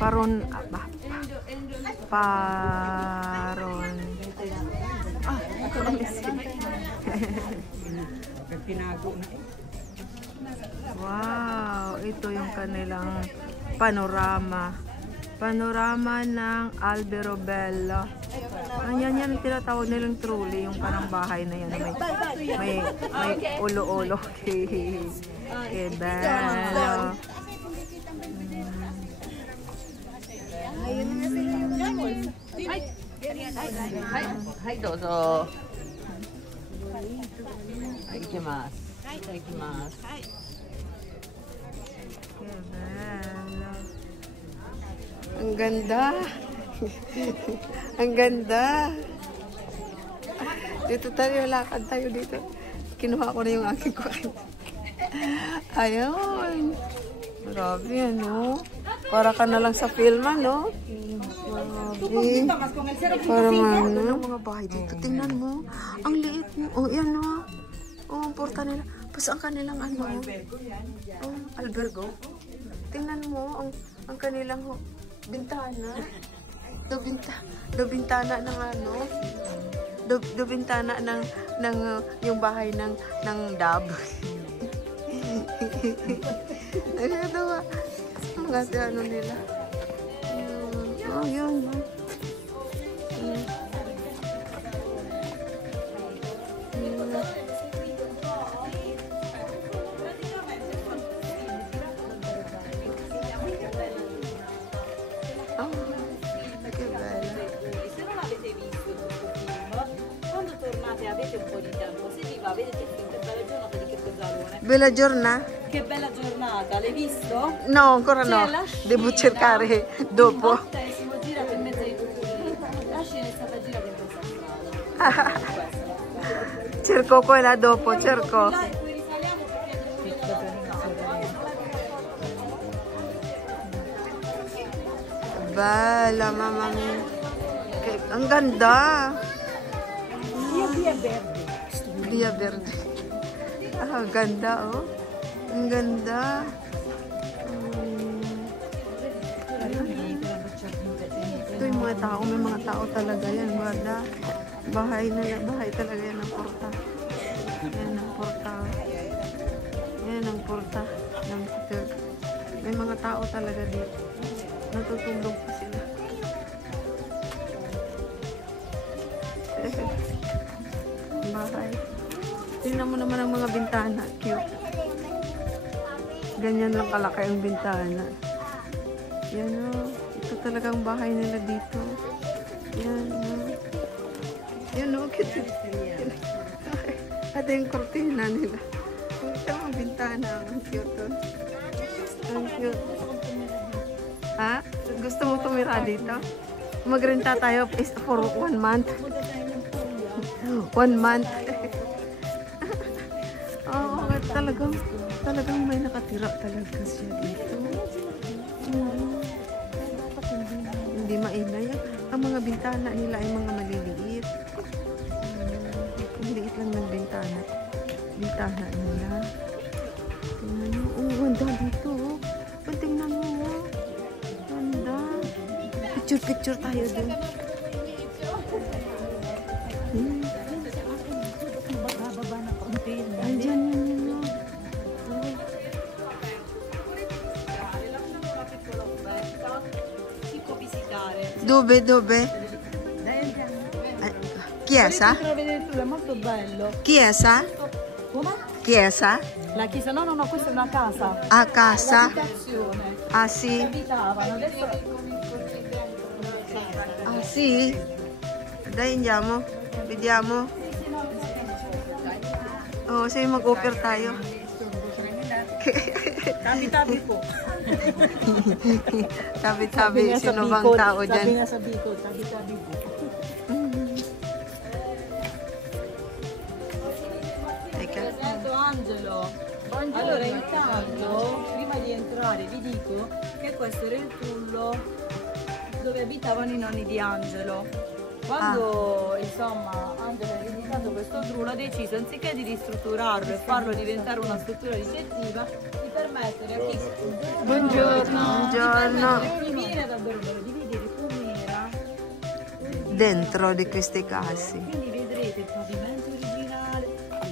Paron, paron. Ah, wow, ito yung kanilang panorama. Panorama ng Alberobello. Yan yung tinatawag nilang truly, yung parang bahay na yan. May ulo-ulo. Okay, bello. Hai, dozo. Ikimasu. Ikimasu. Ang ganda. Ang ganda. Dito tayo, lakad tayo dito. Kinuha ko na yung aking kukain. Ayun. Grabe, ano? Para ka na lang sa film, ano? Grabe. Parang ano? Ang mga bahay dito, tingnan mo. Ang liit mo. Oh, yan, oh. Oh, ang porta nila. Pas ang kanilang ano. Oh, albergo. Tingnan mo, ang kanilang bintana. Do bintana ng ano? Do bintana ng yung bahay ng dab. Ano ba? Mga ano nila. Oh, yun. Bella giornata? Che bella giornata, l'hai visto? No, ancora no. Devo cercare dopo. Si può girare per mezzo ai tuoi. La scena è stata girata in questa strada. Cerco quella dopo, cerco. Bella, mamma mia. Ang ganda. Via Verde. Via Verde. Ah, ganda, oh. Ang ganda. Ito yung mga tao. May mga tao talaga yan. Wala. Bahay talaga yan ang porta. Yan ang porta. Yan ang porta. May mga tao talaga dito. Natutulog pa sila. Bahay. Tingnan mo naman ang mga bintana. Cute. Ganyan lang kalaki ang bintana. Yan o. Ito talagang bahay nila dito. Yan o. Yan o. Cute. Ito yung kortina nila. Ito ang bintana. Ang cute o. Ang cute. Ha? Gusto mo tumira dito? Magrenta tayo for 1 month. 1 month. Oh, talagang may nakatira talaga siya dito. Hindi maingay. Ang mga bintana nila ay mga maliliit. Ang liit lang ng bintana. Bintana nila. Tingnan mo. Oh, ganda dito. Tingnan mo. Ganda. Picture tayo din. Andiyan yun. Dove? Chiesa? È molto bello. Chiesa? Come? Chiesa? La chiesa? No, questa è una casa. A casa? L'abitazione. Ah, sì? Abitavano, adesso... Ah, sì? Dai, andiamo. Vediamo. Oh, sige, mag-offer tayo. Tabi-tabi po. Tabi-tabi. Sino bang tao dyan? Sabi nga sa Bicol, tabi-tabi po. Angelo. Allora intanto, prima di entrare vi dico che questo era il trullo dove abitavano i nonni di Angelo. Quando insomma Angela ha iniziato questo trullo ha deciso, anziché di ristrutturarlo e farlo diventare una struttura ricettiva, di permettere a chi Buongiorno. chi viene davvero di vedere com'era Dentro di questi casi. quindi vedrete il pavimento originale,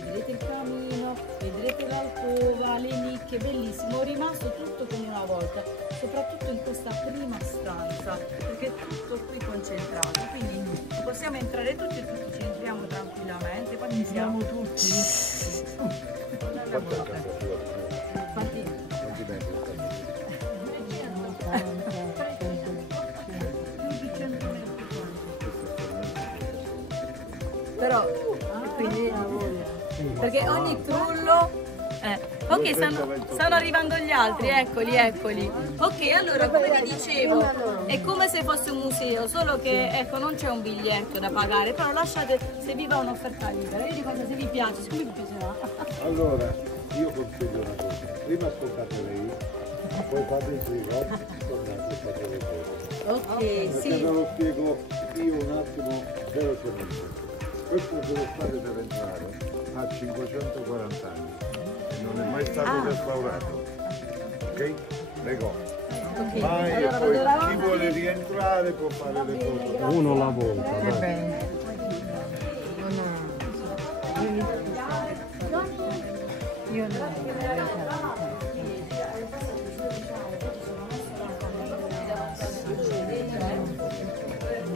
vedrete il camino, vedrete l'alcova, le nicchie, bellissimo, è rimasto tutto come una volta, soprattutto in questa prima stanza, perché è tutto qui concentrato, quindi possiamo entrare tutti e tutti ci entriamo tranquillamente, quanti siamo tutti? Però quindi perché ogni trullo ok, stanno arrivando gli altri, eccoli. Ok, allora come vi dicevo, è come se fosse un museo, solo che ecco non c'è un biglietto da pagare, però lasciate, se vi va un'offerta libera, io dico se vi piace, siccome vi piacerà. Allora, io consiglio una cosa, prima ascoltate lei, poi fate il primo, tornate e fate le cose. Ok, Perché sì. ve lo spiego io un attimo velocemente. Questo dove state per entrare ha 540 anni e non è mai stato restaurato. Ok? Prego. Ok, Vai allora e poi vado chi vuole rientrare può fare le foto. Uno alla volta.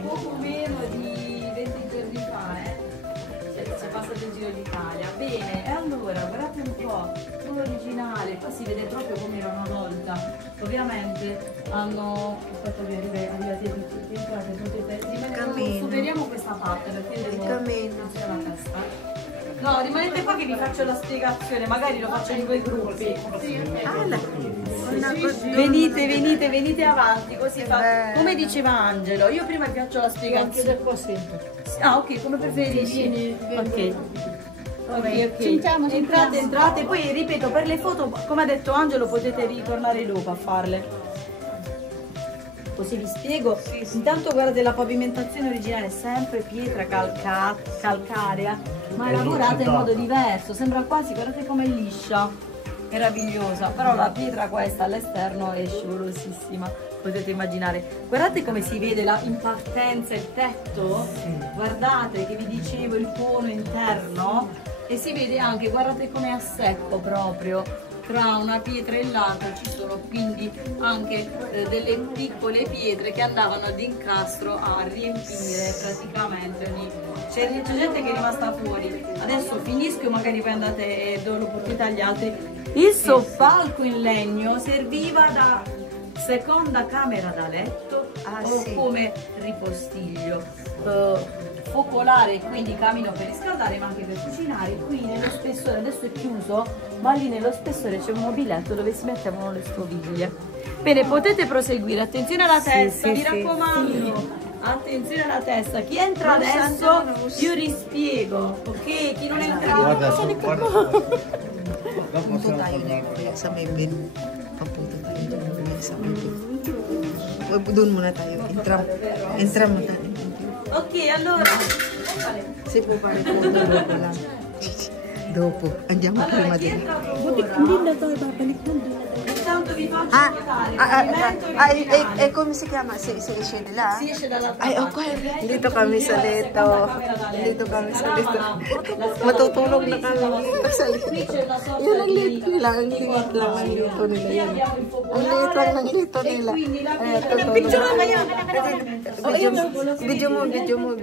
Poco meno di 20 giorni fa, si è passato il Giro d'Italia. Bene, e allora guardate un po', tutto originale, qua si vede proprio come era una volta. Ovviamente hanno, aspetta che arrivate tutti, entrate, potete rimanere, superiamo questa parte perché devo attenzione alla testa. No, rimanete qua che vi faccio la spiegazione, magari lo faccio in due gruppi. Venite avanti, così fa. Come diceva Angelo, io prima vi faccio la spiegazione. Ah, ok, come preferisci. Ok. Entrate, poi ripeto, per le foto, come ha detto Angelo, potete ritornare dopo a farle. Così vi spiego. Intanto guardate, la pavimentazione originale è sempre pietra calcarea, ma è lavorata in modo diverso, sembra quasi, guardate com'è liscia, meravigliosa, però la pietra questa all'esterno è scivolosissima, potete immaginare. Guardate come si vede in partenza il tetto, guardate che vi dicevo il cono interno, e si vede anche, guardate com'è a secco proprio. Tra una pietra e l'altra ci sono quindi anche delle piccole pietre che andavano ad incastro a riempire praticamente ogni... C'è gente che è rimasta fuori. Adesso finisco, magari poi andate e do l'opportunità agli altri. Il soppalco in legno serviva da seconda camera da letto o come ripostiglio. Focolare, quindi camino per riscaldare ma anche per cucinare. Qui nello spessore, adesso è chiuso, ma lì nello spessore c'è un mobiletto dove si mettevano le stoviglie. Bene, potete proseguire, attenzione alla testa, mi raccomando, attenzione alla testa. Chi entra adesso io rispiego, ok? Chi non entra Punto tayo na sa may bed. Papunta tayo doon sa may bed. Doon muna tayo. Entra mo tayo. ok, allora Si può fare dopo lang. Dopo. Andiamo prima di... hindi na tayo babalik nandun. Intanto vi faccio notare e come si chiama? Si esce nila? si esce dalla Ay, okay. Dito kami sa leto. Dito kami sa leto. Matutulog na kami dito sa leto. Yun ang leto nila. Ang liit lang ang leto nila yun. Ang liit lang ng leto nila. Tutulog. Video mo. Video mo.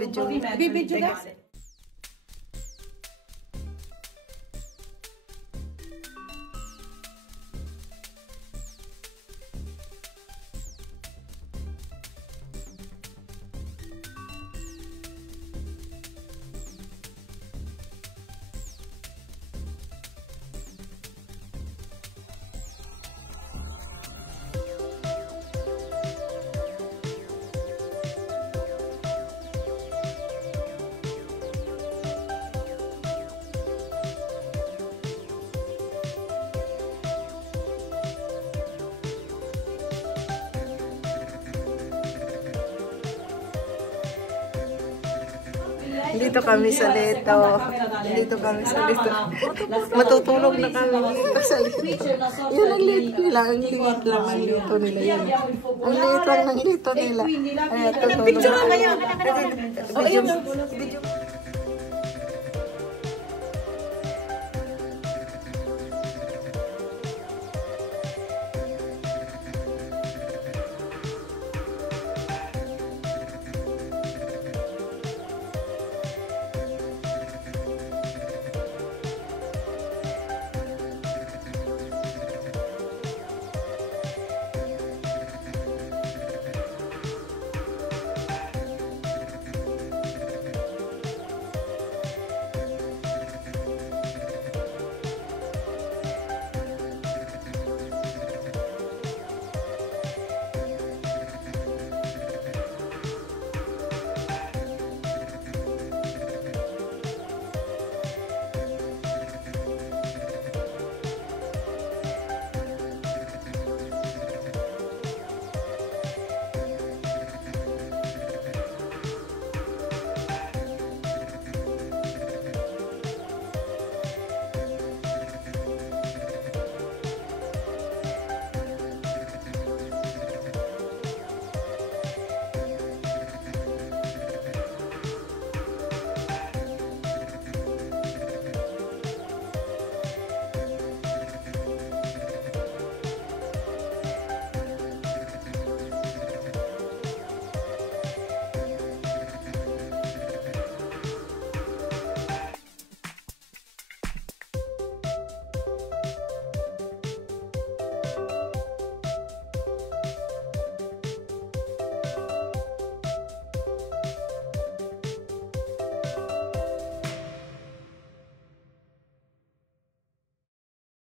Dito kami sa Leto. Dito kami sa Leto. Matutulog na kami dito sa Leto. Yun ang liit nila. Ang liit lang ang Leto nila. Yun. Ang liit lang ng Leto nila. Ay, tutulog na kami. Video.